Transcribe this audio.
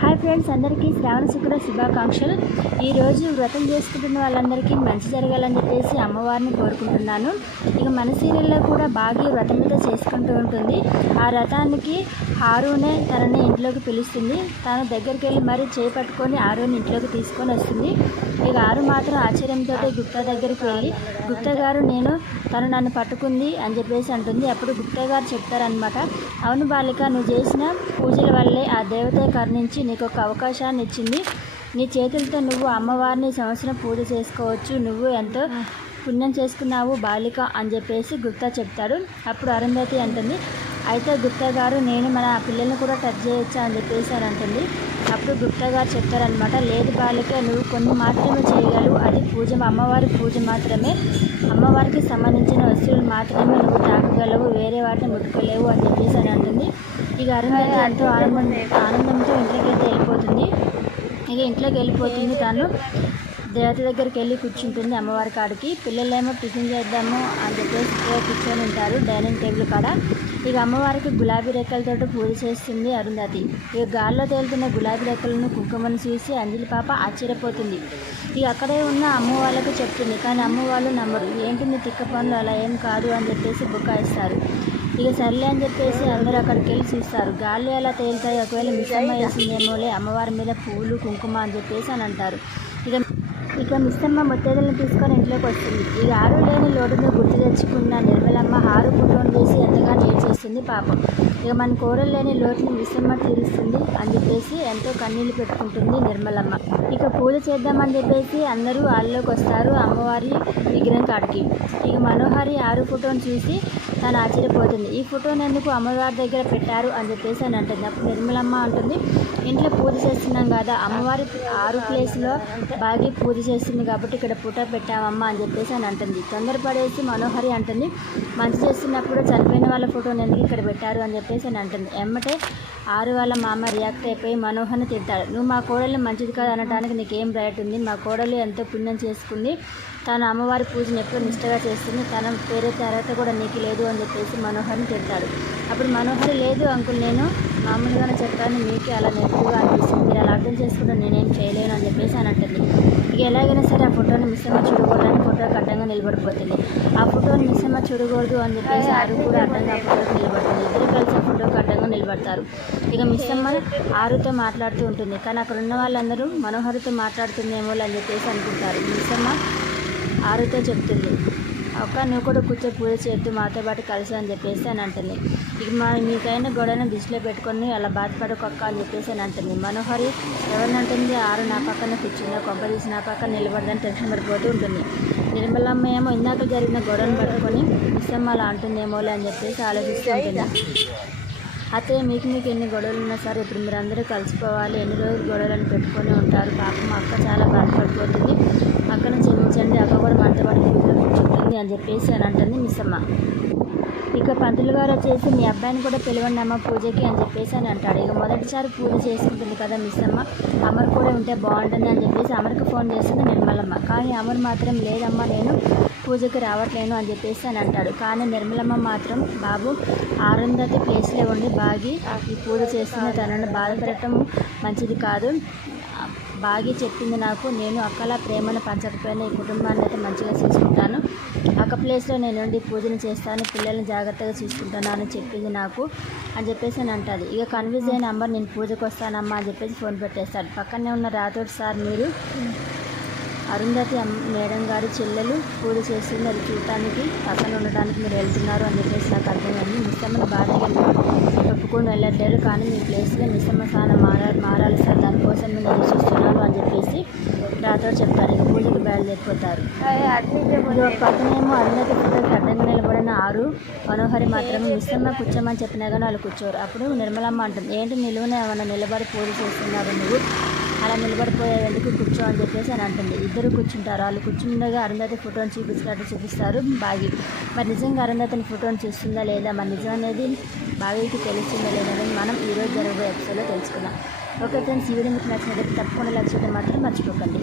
Hi friends అందరికీ శ్రావణ శుక్ర శుభాకాంక్షలు. ఈరోజు వ్రతం చేసుకుంటున్న వాళ్ళందరికీ మంచి జరగాలని చెప్పేసి అమ్మవారిని కోరుకుంటున్నాను. ఇక మన సీరియల్లో కూడా బాగా వ్రతం మీద చేసుకుంటూ ఉంటుంది. ఆ వ్రతానికి హారునే తనని ఇంట్లోకి పిలుస్తుంది. తను దగ్గరికి వెళ్ళి మరీ చేపట్టుకొని ఆరుని ఇంట్లోకి తీసుకొని వస్తుంది. ఇక ఆరు మాత్రం ఆశ్చర్యంతో గుప్తా దగ్గరికి వెళ్ళి గుప్తా గారు నేను తను నన్ను పట్టుకుంది అని చెప్పేసి అంటుంది. అప్పుడు గుప్తా గారు చెప్తారనమాట అవును బాలిక నువ్వు చేసిన పూజల వల్లే ఆ దేవత కరుణించి నీకు ఒక అవకాశాన్ని ఇచ్చింది. నీ చేతులతో నువ్వు అమ్మవారిని సంవత్సరం పూజ చేసుకోవచ్చు. నువ్వు ఎంతో పుణ్యం చేసుకున్నావు బాలిక అని చెప్పేసి గుప్తా చెప్తాడు. అప్పుడు అరుంధతి అంటుంది అయితే గుప్తా గారు నేను మన పిల్లల్ని కూడా టచ్ చేయొచ్చా? అని చెప్పేసి అని అంటుంది. అప్పుడు గుప్తా గారు చెప్తారనమాట లేదు బాలిక నువ్వు కొన్ని మాత్రమే చేయగలవు. అది పూజ అమ్మవారి పూజ మాత్రమే. అమ్మవారికి సంబంధించిన వస్తువులు మాత్రమే నువ్వు తాకగలవు. వేరే వాటిని ముట్టుకోలేవు అని చెప్పేసి అని అంటుంది. ఇక అరుంధతి అంటూ ఆనందం ఆనందంతో ఇంట్లోకి అయితే వెళ్ళిపోతుంది. ఇక ఇంట్లోకి వెళ్ళిపోతుంది తను. దేవత దగ్గరికి వెళ్ళి కూర్చుంటుంది అమ్మవారి కాడికి. పిల్లలేమో టిఫిన్ చేద్దాము అని చెప్పేసి కూర్చొని ఉంటారు డైనింగ్ టేబుల్ కాడ. ఇక అమ్మవారికి గులాబీ రెక్కలతో పూజ చేస్తుంది అరుంధతి. ఇక గాల్లో తేలుతున్న గులాబీ రెక్కలను కుంకుమను చూసి అంజలి పాప ఆశ్చర్యపోతుంది. ఇక అక్కడే ఉన్న అమ్మ వాళ్ళకు చెప్తుంది కానీ అమ్మ వాళ్ళు నమ్మరు. ఏంటి మీ తిక్క పనులు? అలా ఏం కాదు అని చెప్పేసి బుక్కాయిస్తారు ఇక సర్లే అని చెప్పేసి అందరూ అక్కడికి వెళ్ళి చూస్తారు. గాలి ఎలా తేలుతాయి ఒకవేళ మిస్సమ్మ వేసిందేమోలే అమ్మవారి మీద పూలు కుంకుమ అని చెప్పేసి అని అంటారు. ఇక ఇక మిస్సమ్మ ముత్తైదలను తీసుకొని ఇంట్లోకి వస్తుంది. ఇక ఆరు లేని లోటును గుర్తు తెచ్చుకున్న నిర్మలమ్మ ఆరు ఫోటోను చేసి ఎంతగానో ఏడ్చేస్తుంది పాపం. ఇక మన కూరలు లేని లోటుని విసమ్మ తీరుస్తుంది అని చెప్పేసి ఎంతో కన్నీళ్ళు పెట్టుకుంటుంది నిర్మలమ్మ. ఇక పూజ చేద్దామని చెప్పేసి అందరూ వాళ్ళలోకి వస్తారు అమ్మవారి విగ్రహం కాడికి. ఇక మనోహరి ఆరు ఫోటోను చూసి తను ఆశ్చర్యపోతుంది. ఈ ఫోటోని ఎందుకు అమ్మవారి దగ్గర పెట్టారు అని చెప్పేసి అని అంటుంది. అప్పుడు నిర్మలమ్మ అంటుంది ఇంట్లో పూజ చేస్తున్నాం కదా అమ్మవారి ఆరు ప్లేస్లో బాగా పూజ చేస్తుంది కాబట్టి ఇక్కడ ఫోటో పెట్టామమ్మా అని చెప్పేసి అని అంటుంది. తొందరపడేసి మనోహరి అంటుంది మంచి చేస్తున్నప్పుడు చనిపోయిన వాళ్ళ ఫోటో ఎందుకు ఇక్కడ పెట్టారు అని చెప్పేసి అని అంటుంది. ఎమ్మటే ఆరు వాళ్ళ మామ రియాక్ట్ అయిపోయి మనోహర్ని తింటాడు నువ్వు మా కోడలు మంచిది కాదు అనడానికి నీకేం రైట్ ఉంది? మా కోడలు ఎంతో పుణ్యం చేసుకుంది. తన అమ్మవారి పూజను ఎప్పుడూ నిష్టగా చేస్తుంది. తన పేరే తర్వాత కూడా నీకు లేదు అని చెప్పేసి మనోహర్ని తిడతాడు. అప్పుడు మనోహరి లేదు అంకుల్ నేను మామూలుగానే చెప్పాను మీకే అలా నెగిటివ్గా అనిపిస్తుంది? మీరు అలా అర్థం చేసుకుంటే నేనేం చేయలేను అని చెప్పేసి అని అంటుంది. ఎలాగైనా సరే ఆ ఫోటోని మిస్సమ్మ చూడకూడదని ఫోటోకి అడ్డంగా నిలబడిపోతుంది. ఆ ఫోటోని మిస్సమ్మ చూడకూడదు అని చెప్పేసి ఆరు కూడా అడ్డంగా ఆ ఫోటోకి నిలబడుతుంది. ఇద్దరు కలిసి ఆ ఫోటోకి అడ్డంగా నిలబడతారు. ఇక మిస్సమ్మ ఆరుతో మాట్లాడుతూ ఉంటుంది. కానీ అక్కడ ఉన్న వాళ్ళందరూ మనోహరితో మాట్లాడుతుందేమో అని చెప్పేసి అనుకుంటారు. మిస్సమ్మ ఆరుతో చెప్తుంది. అక్క నువ్వు కూడా కూర్చో పూజ చేద్దు మాతో పాటు కలిసి అని చెప్పేసి అని అంటుంది. ఇక మా మీకైనా గొడవను దృష్టిలో పెట్టుకొని అలా బాధపడకొక్క అని చెప్పేసి అని అంటుంది. మనోహరి ఎవరినంటుంది ఆరు నా పక్కన కూర్చుందో కొంప తీసి నా పక్కన నిలబడదని టెన్షన్ పడిపోతూ ఉంటుంది. నిర్మలమ్మ ఏమో ఇందాక జరిగిన గొడవను పట్టుకొని మిస్సమ్మ అలా అంటుందేమోలే అని చెప్పేసి ఆలోచిస్తూ ఉంటుంది. అత్తయ్య మీకు మీకు ఎన్ని గొడవలు ఉన్నా సరే ఇప్పుడు మీరు అందరూ కలిసిపోవాలి ఎన్ని రోజులు గొడవలను పెట్టుకొని ఉంటారు? పాపం అక్క చాలా బాధపడుతుంది అక్కను క్షమించండి అక్క కూడా మనతో పాటు పూజలో కూర్చుంటుంది అని చెప్పేసి అని అంటుంది మిస్సమ్మ. ఇక పంతులు గారు వచ్చేసి మీ అబ్బాయిని కూడా పిలవండి అమ్మ పూజకి అని చెప్పేసి అని అంటాడు. ఇక మొదటిసారి పూజ చేసుకుంటుంది కదా మిస్ అమ్మ అమర్ కూడా ఉంటే బాగుంటుంది అని చెప్పేసి అమర్కి ఫోన్ చేస్తుంది నిర్మలమ్మ. కానీ అమర్ మాత్రం లేదమ్మా నేను పూజకి రావట్లేను అని చెప్పేసి అని అంటాడు. కానీ నిర్మలమ్మ మాత్రం బాబు ఆరుంధతి ప్లేస్లో ఉండి బాగి ఈ పూజ చేస్తున్న తనను బాధపడటం మంచిది కాదు. బాగి చెప్పింది నాకు. నేను అక్కల ప్రేమను పంచకపోయినా ఈ కుటుంబాన్ని అయితే మంచిగా చూసుకుంటాను. అక్క ప్లేస్లో నేను ఉండి పూజను చేస్తాను పిల్లల్ని జాగ్రత్తగా చూసుకుంటాను అని చెప్పింది నాకు అని చెప్పేసి అని అంటుంది. ఇక కన్ఫ్యూజ్ అయిన అమ్మ నేను పూజకు వస్తానమ్మా అని చెప్పేసి ఫోన్ పెట్టేస్తాడు. పక్కనే ఉన్న రాథోడ్ సార్ మీరు అరుంధతి మేడం గారి చెల్లెలు పూజ చేస్తుంది అది చూడటానికి పక్కన ఉండడానికి మీరు వెళ్తున్నారు అని చెప్పేసి నాకు అర్థమైంది. మిస్సమ్మని బాధగా ఒప్పుకొని వెళ్ళట్లేరు కానీ మీ ప్లేస్లో మిస్సమ్మ స్థానం మారా మారాలి సార్. దానికోసం నేను ఎదురు అని చెప్పేసి రాతో చెప్తారు ఇక పూజకి బయలుదేరిపోతారు. పక్కనేమో అరుంధతి పూజకి అడ్డంగా నిలబడిన ఆరు. మనోహరి మాత్రమే మిస్సమ్మ కూర్చోమని చెప్పినా కానీ వాళ్ళు కూర్చోరు. అప్పుడు నిర్మలమ్మ అంటుంది ఏంటి నిలువునే ఏమన్నా నిలబడి పూజ చేస్తున్నారు నువ్వు? అలా నిలబడిపోయేందుకు కూర్చో అని చెప్పేసి అని అంటుంది. ఇద్దరు కూర్చుంటారు. వాళ్ళు కూర్చుండగా అరుంధతి ఫోటోని చూపించినట్టు చూపిస్తారు. బాగి మరి నిజంగా అరుంధతిని ఫోటోని చూస్తుందా లేదా? మరి నిజం అనేది బాగికి తెలుస్తుందా లేదా అనేది మనం ఈరోజు జరగబోయే ఎపిసోడ్లో తెలుసుకుందాం. ఓకే ఫ్రెండ్స్ ఈ వీడియో మీకు నచ్చినట్లయితే తప్పకుండా లైక్ చేయడం మాత్రం మర్చిపోకండి.